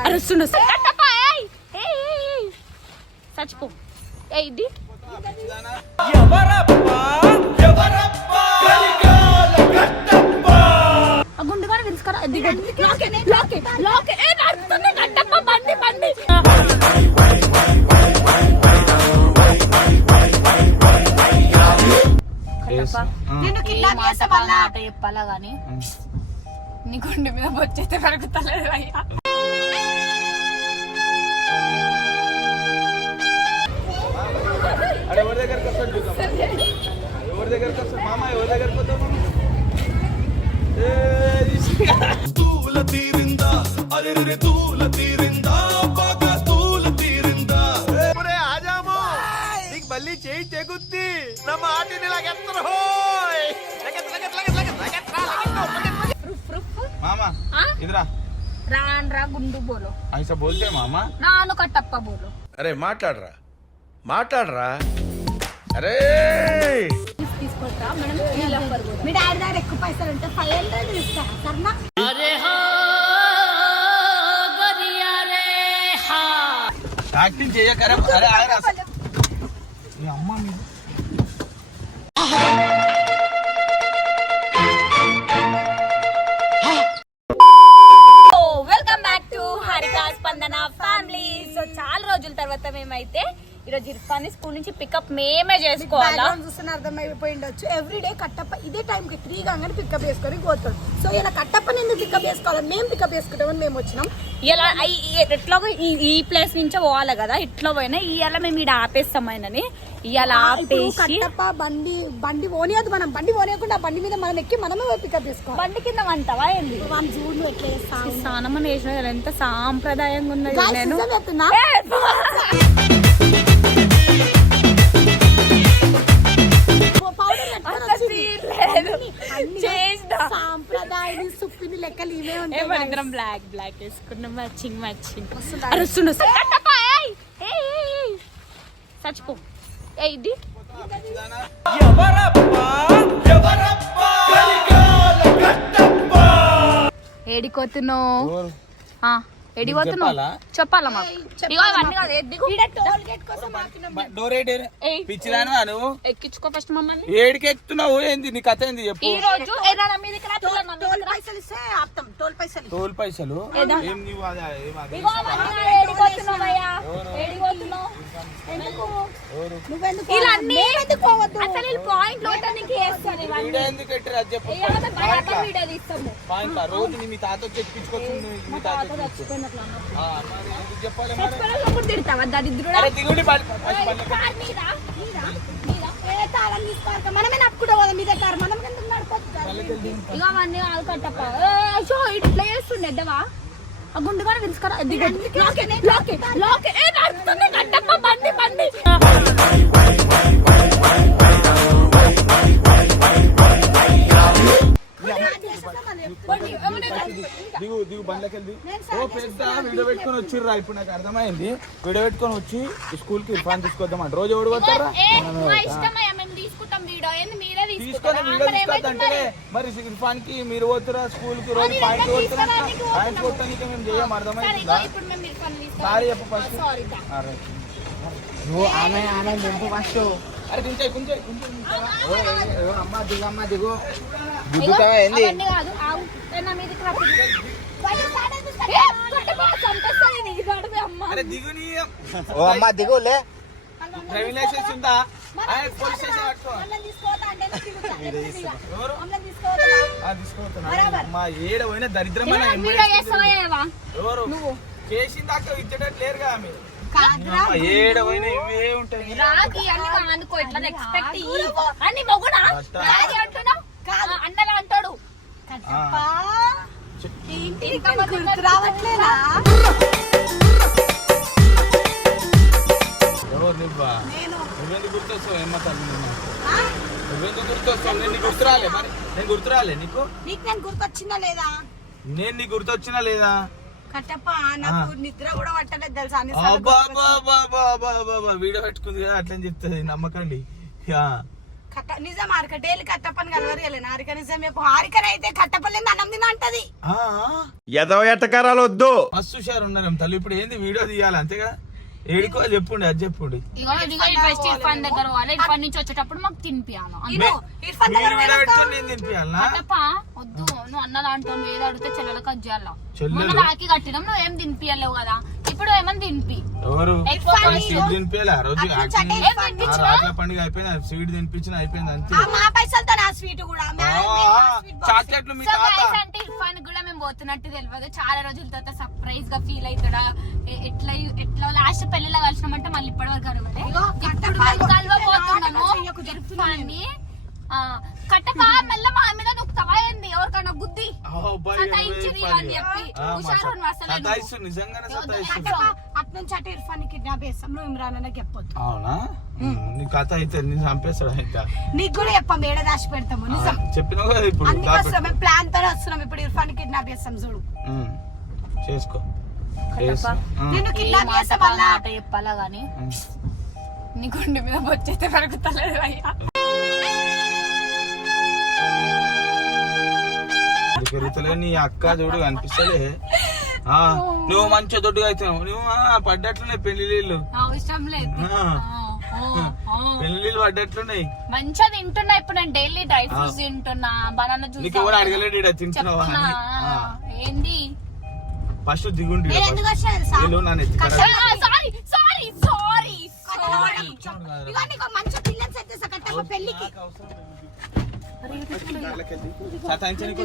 అరుస్తుండు చచ్చిపో ఏ ఇది ఆ గుండుగానే తెలుసుకోరా బండి బండి. చెప్పాలా గాని? నీ గుండె మీద బొచ్చైతే పెరుగుతలేదు అయ్యా. ఎవరి దగ్గరికి వస్తాడు మామ ఎవరి దగ్గరికి వద్దాం తూల తీరిందా? అరే తూల తీరిందా? బాగా తూల తీరిందా? ఆజాము నీకు మళ్ళీ చేయి తెగుద్ది. నా మాటిని ఇలాగెత్తరు హోయ్. మామ? ఇదిరా. రాన్ రా గుండు బోలో. ఐసా బోల్తే మామ? నాను కట్టప్ప బోలో. అరే మాట్లాడరా. మాట్లాడరా. అరే! నంబర్ కూడా మీ డాడీ దగ్గర ఎక్కువ పైసలు ఉంటే ఫైవ్ హండ్రెడ్ ఇస్తా. సరేనా? యాక్టింగ్ చేయకరా అరే ఆయరా మీ అమ్మ ఇర్ఫాన్ స్కూల్ నుంచి పికప్ మేమే చేసుకోవాలా? చూస్తున్న అర్థమైపోయి ఉండొచ్చు. ఎవ్రీ డే కట్టప్ప ఇదే టైంకి త్రీ కాగానే పికప్ చేసుకొని పోతాడు. సో ఇలా కట్టప్పని ఎందుకు పికప్ చేసుకోవాలి? మేము పికప్ చేసుకుంటామని మేము వచ్చినాం. ఇలా ఎట్లాగో ఈ ప్లేస్ నుంచే పోవాలి కదా? ఇట్లా పోయినా ఇవాళ మేము ఇక్కడ ఆపేస్తాం ఆయనని. ఇవాళ ఆపేసి కట్టప్ప బండి బండి పోనీయద్దు మనం. బండి పోనీయకుండా బండి మీద మనం ఎక్కి మనమే పికప్ చేసుకోవాలి. బండి కింద వంటవా ఏంది? చూడు ఎట్లా స్నానం వేసిన కదా, ఎంత సాంప్రదాయంగా ఉన్నది నేను. లెక్కలు ఇవే ఉంటాయి. ఏమనిద్దరం బ్లాక్ బ్లాక్ వేసుకున్నాం మ్యాచింగ్ మ్యాచింగ్ వస్తుందా? చచ్చిపో. ఏ ఇది? ఏడికోతున్నావు ఆ, ఏడిపోతున్నావు చెప్పాలా? మాకు? ఇగో అవన్నీ కాదు. పిచ్చిదానా నువ్వు? ఎక్కించుకో ఫస్ట్ మమ్మల్ని. ఏడికి ఎక్కుతున్నావు ఏంది? నీ కథ ఏంది? చెప్పు. ఈ రోజు ఏదైనా టోల్ రా. పైసలు ఇస్తే ఆపుతాం టోల్ పైసలు. టోల్ పైసలు? ఏదా? ఏం నీవు అది ఏం అది? ఇగో అవన్నీ కాదు, ఏడిపోతున్నావయ్యా ఏడిపోతున్నావు ఎందుకు? నువ్వెందుకు? ఇలా అన్ని మేమెందుకు పోవద్దు? అసలు వీళ్ళు పాయింట్ లోటానికి వేస్తారు ఇవన్నీ. వీడియో ఎందుకు చెప్పు. పాయింట్ రోజు నీ మీ తాత వచ్చి ఎక్కించుకొచ్చింది మీ తాత దిగుడి కారు మనమే నడుపుకుంటా పోదాం మీ దగ్గర మనం ఎందుకు నడుపుకోవచ్చు ఇగో అవన్నీ కాదు కట్టప్ప. షో ఇట్లా చేస్తుండే ఎద్దవా? ఆ గుండుగానే తెలుసుకోరా దిగండి లాకే లాకే లాకే ఏ నడుస్తుంది కట్టప్ప బండి బండి. దిగు దిగు బండ్లకి వెళ్ళి ఓ పెద్ద వీడియో పెట్టుకొని వచ్చిర్రా ఇప్పుడు నాకు అర్థమైంది. వీడియో పెట్టుకొని వచ్చి స్కూల్కి ఫాన్ తీసుకొద్దామంట రోజు ఎవడు పోతారా? తీసుకొని? వీడియో. మరి తీసుకొద్దంటే మరి? ఇర్ఫాన్కి మీరు పోతురా స్కూల్కి రోజు పాయింట్ తీసుకురానికి పాయింట్ కొట్టడానికి మేము చేయం అర్థమైందా. సారీ చెప్పు ఫస్ట్ నువ్వు ఆమె ఆమె దింపు ఫస్ట్ అరే కుంచే కుంచే కుంచే అమ్మ దిగమ్మ దిగు దిగుతావా ఏంది? కాదు అమ్మ. అరే దిగు నీ. ఓ అమ్మ దిగులే డ్రైవింగ్ లైసెన్స్ ఉందా? పోలీస్ స్టేషన్ పట్టుకో. అమ్మా ఏడ పోయినా దరిద్రమైన? ఎవరు? నువ్వు. చేసింది అక్క ఇచ్చేటట్టు లేరుగా ఆమె. కాదురా అనుకో ఇట్లా ఎక్స్పెక్ట్ అని మొగుడా? అట్టా. రాగి అంటున్నావు? అన్నలా అంటాడు. ఏంటి? గుర్తు రావట్లేదా నువ్వెందుకు గుర్తొస్తావు ఏమ్మ తల్లి? నువ్వెందుకు గుర్తొస్తావు? నేను నీకు గుర్తురాలే మరి. నేను గుర్తురాలే నీకు? నీకు నేను గుర్తొచ్చిందా లేదా? నేను నీకు గుర్తొచ్చినా లేదా? కట్టప్ప నాకు నిద్ర కూడా పట్టలేదు తెలుసా? వీడియో పెట్టుకుంది కదా అట్లని చెప్తుంది నమ్మకండి. నిజం హారిక డైలీ కట్టప్పని కలవరియలేను హారిక నిజం చెప్పు. హారికనైతే కట్టపల్లింది అన్నం తిన అంటది ఆ, ఎదవ ఎట్టకారాలు వద్దు. మస్తు హుషారు ఉన్నారు తల్లి. ఇప్పుడు ఏంది? వీడియో తీయాలి అంతేగా? ఏడుకో చెప్పుండి అది చెప్పుండి ఇగో ఇదిగో ఈ ఫస్ట్ ఇర్ఫాన్ దగ్గర పోవాలి. ఇర్ఫాన్ నుంచి వచ్చేటప్పుడు మాకు తినిపియాలి. ఇను ఇర్ఫాన్ మీరు నేను వద్దు. నువ్వు అన్నలా అంటావు నువ్వు ఏదో అడిగితే చెల్లెలకు అది చేయాలా? చెల్లెలు? మొన్న రాఖీ కట్టినాం నువ్వు ఏం తినిపియలేవు కదా? ఇప్పుడు ఏమని తినిపి? ఎవరు? ఎక్కువ స్వీట్ తినిపించాలి ఆ రోజు తినిపించినా? పండుగ అయిపోయింది స్వీట్ తినిపించిన అయిపోయింది అంతే. ఆ మా పైసలతో నా స్వీట్ కూడా. చాక్లెట్లు మీ సో తాత. గైస్ అంటే ఇర్ఫాన్ కూడా మేము పోతున్నట్టు తెలియదు. చాలా రోజుల తర్వాత సర్ప్రైజ్గా ఫీల్ అవుతాడా ఎట్లా ఎట్లా లాస్ట్ పెళ్ళిలో కలిసినామంటే మళ్ళీ ఇప్పటి వరకు మేము కలవబోతున్నాము ఇర్ఫాన్ని. ఆ, కట్టక మెల్ల మా మీద నొక్కుతావా ఏంది ఎవరికైనా గుద్ది ఆ, అబ్బాయి, సతాయించిరి ఇరవై అని చెప్పి. హుషారు. సతాయిస్తు నిజంగానే సతాయిస్తు. అట్నుంచి అటు ఇర్ఫాన్ కిడ్నాప్ చేస్తాం నువ్వు ఇమ్రాన్ అన్న చెప్పొద్దు. అవునా? నీ కథ అయితే నేను చంపేస్తాడు ఇంకా? నీకు కూడా చెప్పాం ఏడ దాచి పెడతాము నిజం. చెప్పినావు కదా ఇప్పుడు అందుకోసం మేము ప్లాన్తో వస్తున్నాం ఇప్పుడు ఇర్ఫాన్ కిడ్నాప్ చేస్తాం చూడు. చేసుకో. నిన్ను కిడ్నాప్ చేస్తే మళ్ళా మాట చెప్పాలా గానీ. నీ గుండె మీద బొచ్చైతే పెరుగుతలేదు అయ్యా. పెరుగుతలే? నీ అక్క చూడు కనిపిస్తలే. ఆ, నువ్వు మంచిగా దొడ్డుగా అవుతావు నువ్వు పడ్డట్లున్నాయి పెళ్ళి నీళ్ళు అవసరం లేదు. ఆ. ఆ, ఆ, ఆ. పెళ్ళి నీళ్ళు పడ్డట్లున్నాయి. మంచిగా తింటున్నా ఇప్పుడు నేను డైలీ డ్రై ఫ్రూట్స్ తింటున్నా బనానా జ్యూస్ నీకు ఎవరు అడగలేడు తింటున్నావా ఏంది? ఫస్ట్ దిగుండి? వీళ్ళు సారీ సారీ సారీ సారీ. మంచి పిల్లలు పెళ్ళికి సతాయించడానికి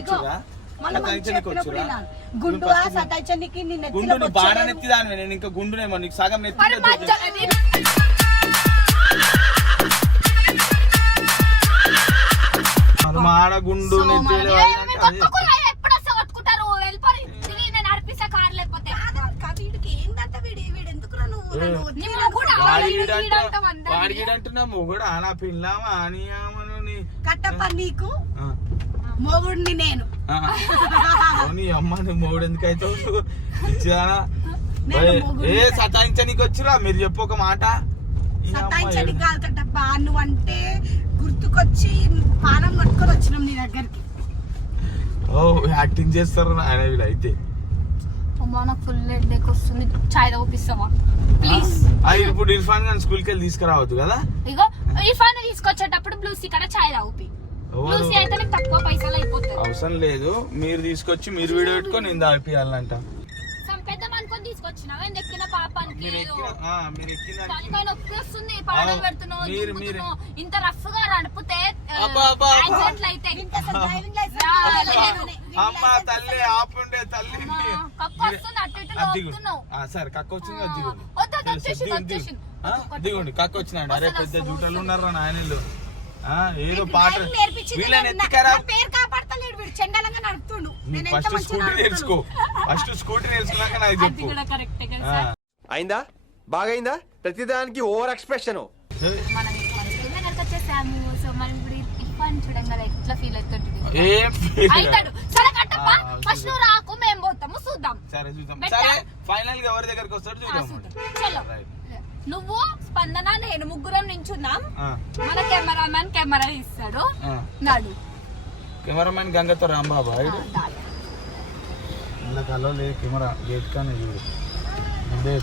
గుండు బాగా నేను ఇంకా గుండునేమో నీకు సగం నెత్తి మొగుడు ఆనా పిల్లామా కట్టప్ప నీకు మొగుడిని నేను. ఆ. ఓ నీ అమ్మ నువ్వు మొగుడు ఎందుకు అవుతావు ఏ సతాయించనీకి వచ్చిరా మీరు చెప్పు ఒక మాట. సతాయించడానికి కాదు కట్టప్ప. నువ్వు అంటే గుర్తుకొచ్చి పానం కట్టుకొని వచ్చినాం నీ దగ్గరికి. ఓ యాక్టింగ్ చేస్తారు ఆయన వీడు అయితే? అమ్మా నాకు ఫుల్ హెడ్ఏక్ వస్తుంది. చాయ్ తాగిపిస్తావా ప్లీజ్. ఇప్పుడు ఇర్ఫాన్ గాని స్కూల్కి వెళ్ళి తీసుకురావద్దు కదా? ఇగో ఇర్ఫాన్ తీసుకొచ్చేటప్పుడు బ్లూసీ కూడా చాయ్ తాగుపి? బ్లూసీ అయితే నీకు తక్కువ పైసలు అయిపోతాయి అవసరం లేదు మీరు తీసుకొచ్చి మీరు వీడియో పెట్టుకొని నేను తాగిపియాలంట సంపేద్దాం అనుకొని తీసుకొచ్చినావు ఎందుకు ఎక్కిన పాపానికి ఎక్కిన తలకాయ నొప్పి వస్తుంది పాడలు. పెడుతున్నావు. ఇంత రఫ్గా నడిపితే అబ్బా, అబ్బా, అబ్బా. యాక్సిడెంట్లు అయితే లేదు. లేదు. అమ్మ తల్లి ఆపుండే తల్లి కక్క వస్తుంది అటు ఇటు సరే కక్క వచ్చింది దిగుండి కక్క వచ్చినాడు. అరే పెద్ద జూటలు. ఉన్నారు నాయనలు ఆ, ఏదో పాట. వీళ్ళని నేను. నా- ఎత్తికరా? నా పేరు కాపాడతలేడు వీడు. చెండాలంగా నడుపుతుండు. నేను ఎంత ఫస్ట్ స్కూటీ నేర్చుకో. ఫస్ట్ స్కూటీ నేర్చుకున్నాక నాకు చెప్పు. ఆ. సార్. అయిందా? బాగైందా? ప్రతిదానికి ఓవర్ ఎక్స్ప్రెషన్. ఏం? ఫస్ట్ నువ్వు రాకు మేము పోతాము చూద్దాం. సరే చూద్దాం? సరే ఫైనల్గా ఎవరి దగ్గరకు వస్తాడు చూద్దాం చలో. నువ్వు స్పందన నేను ముగ్గురం నించున్నాం. మన కెమెరామెన్ కెమెరా ఇస్తాడు. నడు. కెమెరామెన్ గంగతో రాంబాబు. ఇలా లేదు కెమెరా గేట్ కానీ చూడు. ముందే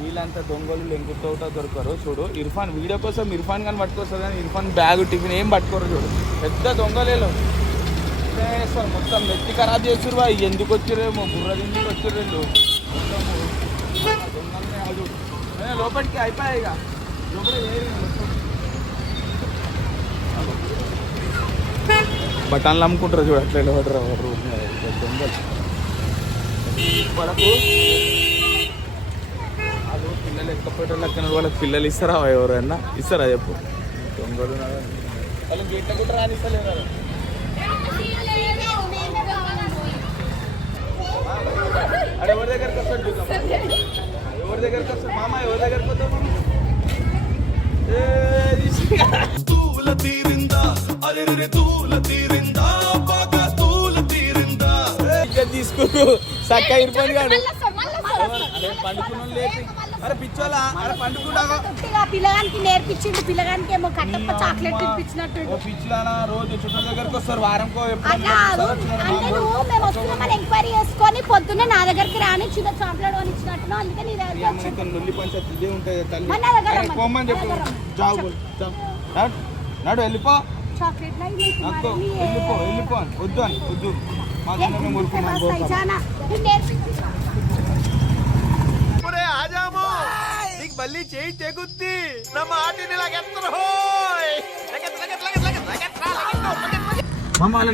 వీళ్ళంతా దొంగలు లెంకుతోట దొరకరు. చూడు ఇర్ఫాన్ వీడియో కోసం ఇర్ఫాన్ కానీ పట్టుకొస్తారు కానీ ఇర్ఫాన్ బ్యాగ్ టిఫిన్ ఏం పట్టుకోరు చూడు. పెద్ద దొంగలేలు సార్ మొత్తం నెత్తి ఖరాబ్ చేస్తారు వా ఎందుకు వచ్చిరేమో బుర్ర ఎందుకు వచ్చిర్రు వీళ్ళు దొంగలనే కాదు. లోపలికి అయిపోయాయి ఇక లోపల అమ్ముకుంటారు చూడు అట్లా ఎవరు. దొంగలు. వాళ్ళకు పిల్లలు ఎక్కపోయేటోళ్ళకి వాళ్ళకి పిల్లలు ఇస్తారా ఎవరైనా? ఇస్తారా చెప్పు. వాళ్ళు గేట్ల కూడా రానిస్తలేరు అరే ఎవరి దగ్గరికి వస్తాడు చూద్దాం. ఎవరి దగ్గరికి వస్తాడు? మామ ఎవరి దగ్గరికి వద్దాం ఏ, తీసుకురా. తూల తీరిందా? అరే తూల తీరిందా? బాగా తూల తీరిందా? వస్తాం, మళ్ళా వస్తాం. అరే పండుకున్న లేపి. పిల్లగానికి నేర్పించిండు పిల్లగానికి ఏమో కట్టప్ప చాక్లెట్ తినిపించినట్టు అట్లా. అంటే నువ్వు మేము వస్తున్నామని ఎంక్వైరీ చేసుకొని పొద్దున్న నా దగ్గరికి రాని చిన్న చాక్లెట్ కొని ఇచ్చినట్టు అందుకే నీ దగ్గర. నడు వెళ్ళిపో. చాక్లెట్ వెళ్ళిపో వెళ్ళిపో అని. వద్దు అని వద్దు. మాకు మేము ఊరుకున్నాం మస్తు పోతాం. అయిచానా. నువ్వు నేర్పించు. ఒరే ఆజాము నీకు మళ్ళీ చేయి తెగుద్ది. నా మాటిని లాగెత్తరు హోయ్! లగెత్త పోమా వాళ్ళు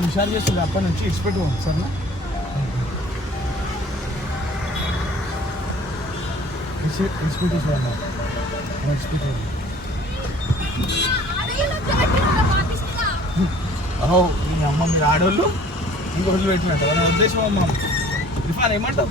హుషారు చేస్తుంది అప్పటి నుంచి ఇడిచిపెట్టు సరేనా? మీ అమ్మ మీరు ఆడోళ్ళు ఇంకొకటి పెట్టినట్టు ఉద్దేశం అమ్మా. ఇఫాన్ ఏమంటావు?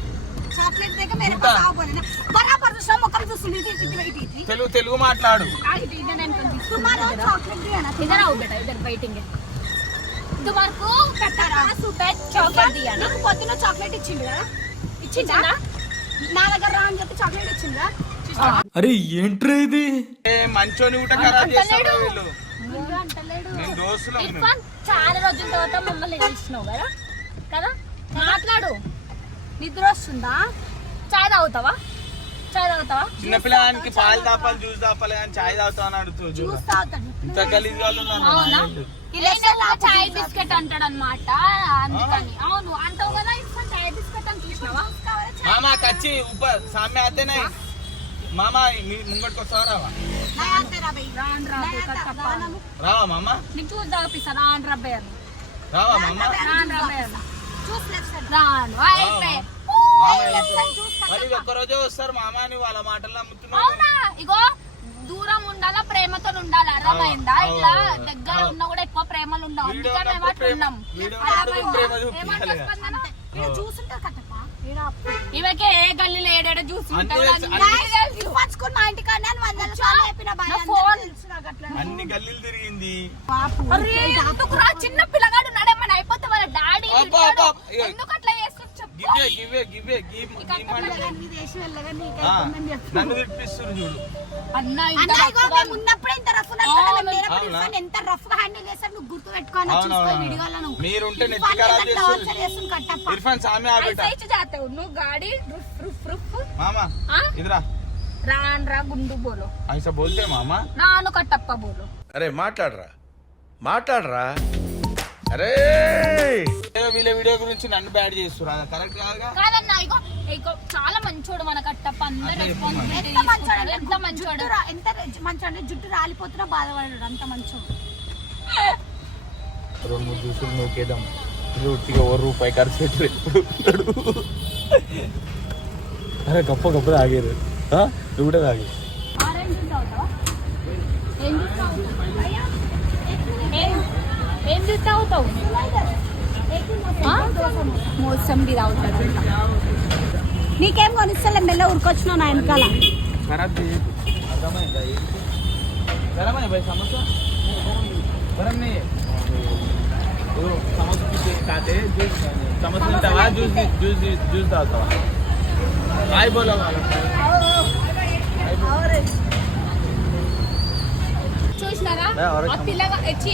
తెలుగు తెలుగు మాట్లాడు. చాక్లెట్ దియా పొద్దున చాక్లెట్ ఇచ్చిండు? కదా ఇచ్చిండా? నా దగ్గర రా అని చెప్పి చాక్లెట్ ఇచ్చిందా అరే ఏంట్రా ఇది? మంచోని ఊట ఖరాబ్ చేస్తారు వీళ్ళు? ఇర్ఫాన్ చాలా రోజుల తర్వాత మమ్మల్ని తెలిసినావు కదా? కదా? మాట్లాడు. నిద్ర వస్తుందా? తాగుతావా? చాయ్ తాగుతావా? చిన్నపిల్లగానికి పాలు తాపాలి జ్యూస్ తాపాలి కానీ చాయ్ తాగుతా అని అడుగుతుంది చూడు. జ్యూస్ తాగుతాడు ఇంత గలీజ్ వాళ్ళు అవునా? చాయ్ బిస్కెట్ అంటాడు అనమాట అందుకని. అవును అంటావు కదా చాయ్ బిస్కెట్ అని చూసినావా? మామ కచ్చి ఉప సామ్య ఆతేనే మామ మీ ముంగట్కి వస్తావా? రావా? రావా మామ? నీకు చూసి తాగిపిస్తా రాను రావా మామ? రాను సైడ్ రాను అయిపోయి. మామ లెఫ్ట్ సైడ్ జ్యూస్ మరి ఒక్కరోజే వస్తారు మామ అని వాళ్ళ మాటలు నమ్ముతున్నావు. అవునా? ఇగో దూరం ఉండాలా ప్రేమతో ఉండాలి? అర్థమైందా? ఇట్లా దగ్గర. ఉన్నా కూడా ఎక్కువ ప్రేమలు ఉండవు. అందుకని మేము అట్లా ఉన్నాం ఉంటుంది కట్టప్ప ఇవకే ఏ గల్లీలో ఏడేడ చూసి అన్ని గల్లీలు తిరిగింది. పాపు. అరే, ఎందుకురా? చిన్న పిల్లగాడు నడమని అయిపోతే వాళ్ళ డాడీ. ఎందుకు అట్లా చేస్తుంది రఫ్గా హ్యాండిల్ చేస్తారు నువ్వు నువ్వు గాడి మామా గుండు మామా? నాను కట్టప్ప అరే మాట్లాడరా. మాట్లాడరా. అరే! వీళ్ళ వీడియో గురించి నన్ను బ్యాడ్ చేస్తున్నారు. అది కరెక్ట్ కాదుగా? కాదన్నా ఇగో ఇగో చాలా మంచోడు మన కట్టప్ప అందరు రెస్పాన్సిబిలిటీ ఎంత మంచోడు ఎంత మంచోడు? ఎంత అంటే జుట్టు రాలిపోతున్నా బాధపడాడు అంత మంచోడు. రెండు మూడు జ్యూసులు నూకేద్దాం ఓ రూపాయి ఖర్చు ఎప్పుడు అరే గొప్ప గొప్ప తాగారు. నువ్వు కూడా తాగి. ఏం జ్యూస్ తాగుతావు? మోసంబి రావుతాడు నీకేం కొనిస్తలే? మెల్ల ఉరికొచ్చినావు నా వెనకాల. చూసినారా? పిల్లగా వచ్చి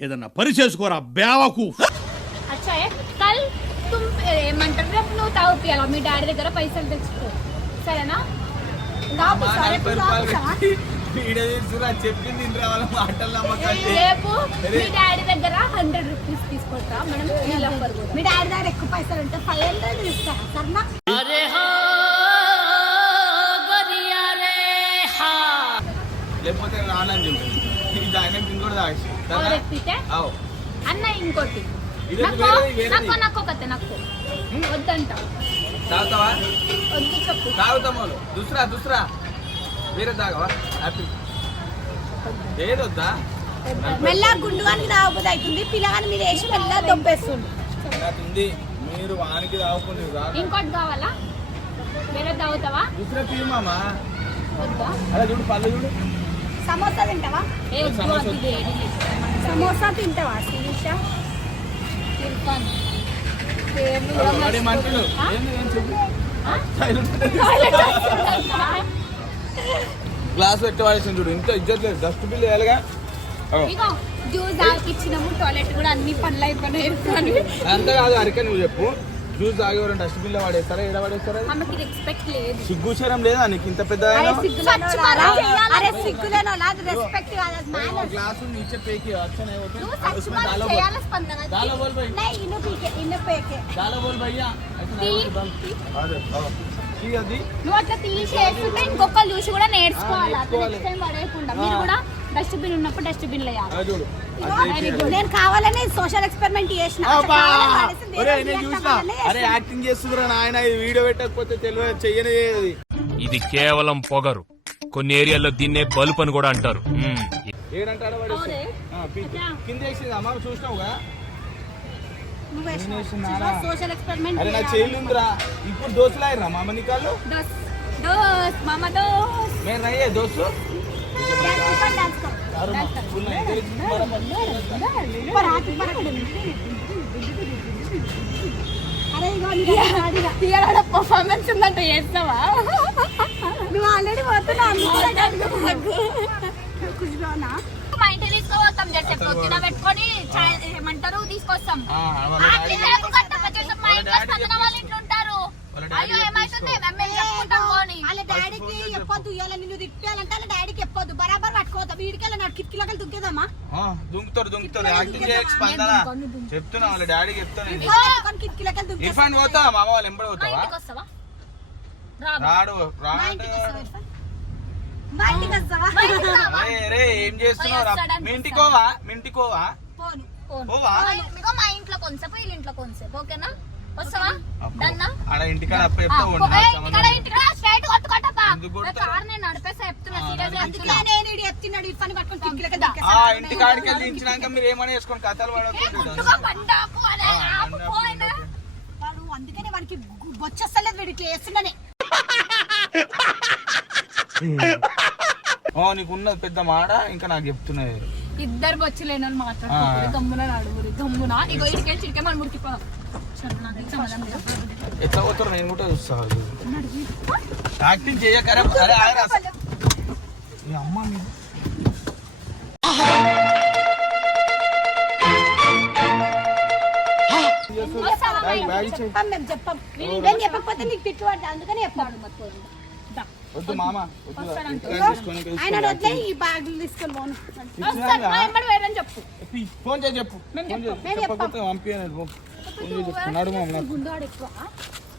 ఏదన్నా పని చేసుకోరా బేవకు अच्छा है कल तुम ఏమంటారు రేపు నువ్వు తాగుపియాల మీ డాడీ దగ్గర పైసలు తెచ్చుకో సరేనా రాపు సరే ఇప్పుడు రాపు సార్. వీడియో తీసుకురా చెప్పింది ఇంద్ర వాళ్ళ మాటలు నమ్మకండి రేపు మీ డాడీ దగ్గర హండ్రెడ్ రూపీస్ తీసుకుంటా మనం వీళ్ళందరూ కూడా మీ డాడీ దగ్గర ఎక్కువ పైసలు ఉంటే ఫైవ్ హండ్రెడ్ ఇస్తా సరేనా లేకపోతే రానని చెప్పి ఇది తాగిన ఇంకోటి తాగేసి అవు. అన్న ఇంకోటి. ఇది నాకు ఒకతే నాకు వద్దంట. తాగుతావా? వద్దు చెప్పు. తాగుతాం వాళ్ళు దుసరా దుసరా. వేరే తాగవా? హ్యాపీ ఏదొద్దా మెల్ల గుండుగానికి తాగబోదు అవుతుంది. పిల్లగాని మీద వేసి మెల్ల దొబ్బేస్తుంది. మీరు వానికి ఇంకోటి కావాలా? వేరే తాగుతావా? దుసరా పీ మామా. వద్దా? అలా చూడు పళ్ళు చూడు. సమోసా తింటావా? సమోసా సమోసా తింటావా శిరీష? ఇర్ఫాన్ గ్లాస్ పెట్టి వాడేసింది చూడు. ఇంత ఇజ్జత్ లేదు. డస్ట్ బిల్ వేయాలిగా. జ్యూస్ తాగిచ్చినాము టాయిలెట్ కూడా అన్ని పనులు అయిపోయినాయి. అంత కాదు అరికే నువ్వు చెప్పు. జ్యూస్ తాగేవారు డస్ట్బిన్లో పడేస్తారా ఎడ పడేస్తారా మనకి రెస్పెక్ట్ లేదు. సిగ్గుచరం లేదా నీకు ఇంత పెద్ద నువ్వు అట్లా చూసి కూడా నేర్చుకోవాలి? ఉన్నప్పుడు డస్ట్బిన్ నేను కావాలని సోషల్ ఎక్స్పెరిమెంట్ చేసిన. అరే యాక్టింగ్ వీడియో పెట్టకపోతే తెలియదు ఇది. కేవలం పొగరు. కొన్ని ఏరియాల్లో దీన్నే బల్బ్ అని కూడా అంటారు. కింద వేసింది. అమ్మ చూసినావుగా? సోషల్ ఎక్స్పెరిమెంట్ అరే నా చేయలేదురా ఇప్పుడు దోస్తులు అయ్యరా మామ నీకాళ్ళు దోస్ దోస్ మామ దోస్ మేము రయ్యే దోస్తు పర్ఫార్మెన్స్ ఉందంటే చేస్తావా నువ్వు ఆల్రెడీ పోతున్నా అనుకుంటున్నా మా ఇంటికి తీసుకోవస్తాం జస్ట్ పొద్దున పెట్టుకొని ఏమంటారు? తీసుకొస్తాం. మా ఇంట్లో డాడీ స్పందన వాళ్ళ ఇంట్లో ఉంటారు. వాళ్ళ డాడీ అయ్యో ఏమైతుంది? మేము మేము చెప్పుకుంటాం పోనీ. వాళ్ళ డాడీకి చెప్పొద్దు ఇవాళ నిన్ను తిప్పాలంటే వాళ్ళ డాడీకి చెప్పొద్దు బరాబర్ పట్టుకోవద్దు. వీడికెళ్ళి నాడు కిటికీలోకి దుంకేదామా ఆ, దుంకుతారు దుంకుతారు యాక్టింగ్ చేయక స్పందన. చెప్తున్నా వాళ్ళ డాడీకి చెప్తాను. కిటికీలోకి పోతా మామ వాళ్ళు ఎంబడి పోతావా? రాడు రాడు. ఏం చేస్తున్నావు రా? వస్తాడు మీ ఇంట్లో కొంచెంసేపు వీళ్ళ ఇంట్లో కొంచెంసేపు ఓకేనా? వస్తావా? ఆడ ఇంటికాడ అప్ప చెప్తా ఇంటికాడ స్ట్రైట్ కొట్టుకోటప్పా? కార్ నేను నడిపేసా చెప్తున్నా సీరియస్ నేను ఎత్తినాడు ఇర్ఫాన్ పట్టుకొని ఆ ఇంటికాడికి వెళ్ళి ఇచ్చినాక మీరు ఏమైనా వేసుకొని కథలు ఏ, పడకుండా గుట్టుగా బండాపు అనే ఆపు పోయినా. వాడు అందుకనే వాడికి బొచ్చేస్తలేదు వీడు ఇట్లా చేస్తున్నానే. ఓ నీకు ఉన్నది పెద్ద మాడ ఇంకా నాకు చెప్తున్నాయి ఇద్దరు బొచ్చు లేని వాళ్ళు ఆ. గమ్మున నడుగురు గమ్మున. ఇగో ఇటుకే చిరికే మనం. ఎట్లా పోతారు? నేను కూడా చూస్తా. యాక్టింగ్ చేయకరే అరే అమ్మ. చెప్పం. చెప్పకపోతే నీకు తిట్టు పడతా. అందుకని చెప్పాడు వద్దు మామ వద్దు. వస్తాడంట. ఇంటికాడ తీసుకొని ఇంకా ఆయన తీసుకొని వదిలే ఈ బ్యాగులు తీసుకొని పోను. వస్తాను, మా వెంబడి వేరని చెప్పు. ఎప్పి, ఫోన్ చేసి చెప్పు. మేము ఫోన్ చేసి మేము చెప్పకపోతే పంపించలేదు పో. ఫోన్ చేసి చెప్పు. నడుము అమ్మ. గుండాడు ఎక్కువ?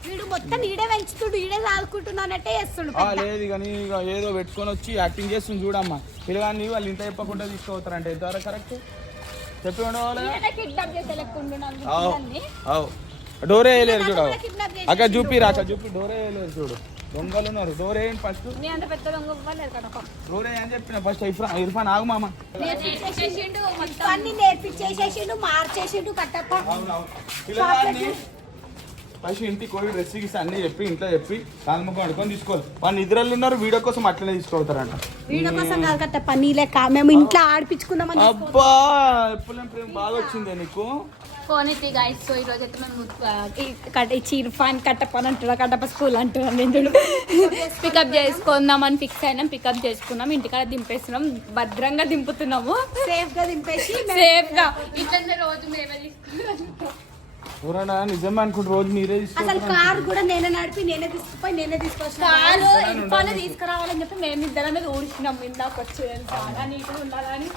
వీడు మొత్తం ఈడే పెంచుతుడు ఈడే సాదుకుంటున్నానంటే చేస్తుండు ఆ, లేదు కానీ ఇక ఏదో పెట్టుకొని వచ్చి యాక్టింగ్ చేస్తుంది చూడమ్మా. పిల్లగాన్ని వాళ్ళు ఇంత చెప్పకుండా తీసుకోవతారంటే ఎంతవరకు కరెక్ట్? చెప్పి ఉండవాలి? డోరే వేయలేరు చూడు అక్కడ చూపి రా అక్కడ చూపి డోరే వేయలేరు చూడు. దొంగలు ఉన్నారు. డోరే వేయండి ఫస్ట్ నీ అంత పెద్ద దొంగ ఇవ్వలేదు కదా డోరే అని చెప్పిన. ఫస్ట్ ఇర్ఫాన్ ఇర్ఫాన్ ఆగు మామ. చేసిండు మొత్తం. అన్ని నేర్పించేసేసిండు మార్చేసిండు కట్టప్ప. పిల్లగాన్ని ఫస్ట్ ఇంటికి పోయి డ్రెస్ ఇస్తే అన్ని చెప్పి ఇంట్లో చెప్పి కాలుముఖం అడుకొని తీసుకోవాలి. వాళ్ళు నిద్రలు ఉన్నారు వీడియో కోసం అట్లనే తీసుకోతారంట వీడియో కోసం కాదు కట్టప్ప నీ లెక్క మేము ఇంట్లో ఆడిపించుకుందామని అబ్బా ఎప్పుడు ప్రేమ బాగా వచ్చిందే నీకు? ఫోన్ అయితే గైస్ సో ఈరోజు అయితే మేము కట్ట ఈ చీర్ఫాన్ కట్టప్ప అని అంటున్నా కట్టప్ప స్కూల్ అంటున్నాను నేను పికప్ చేసుకుందామని ఫిక్స్ అయినాం పికప్ చేసుకున్నాం ఇంటికాడ దింపేస్తున్నాం భద్రంగా దింపుతున్నాము. సేఫ్గా దింపేసి మేము- సేఫ్గా. ఇట్లనే రోజు మేమే తీసుకున్నాం. ఎవరైనా నిజమే అనుకుంటు రోజు మీరే అసలు కార్ కూడా నేనే నడిపి నేనే తీసుకుపోయి నేనే తీసుకొచ్చిన. ఇర్ఫాన్ తీసుకురావాలని చెప్పి మేము ఇద్దరం మీద ఊడిచినాం ఇందాక వచ్చి తెలుసా నీట్గా ఉండాలని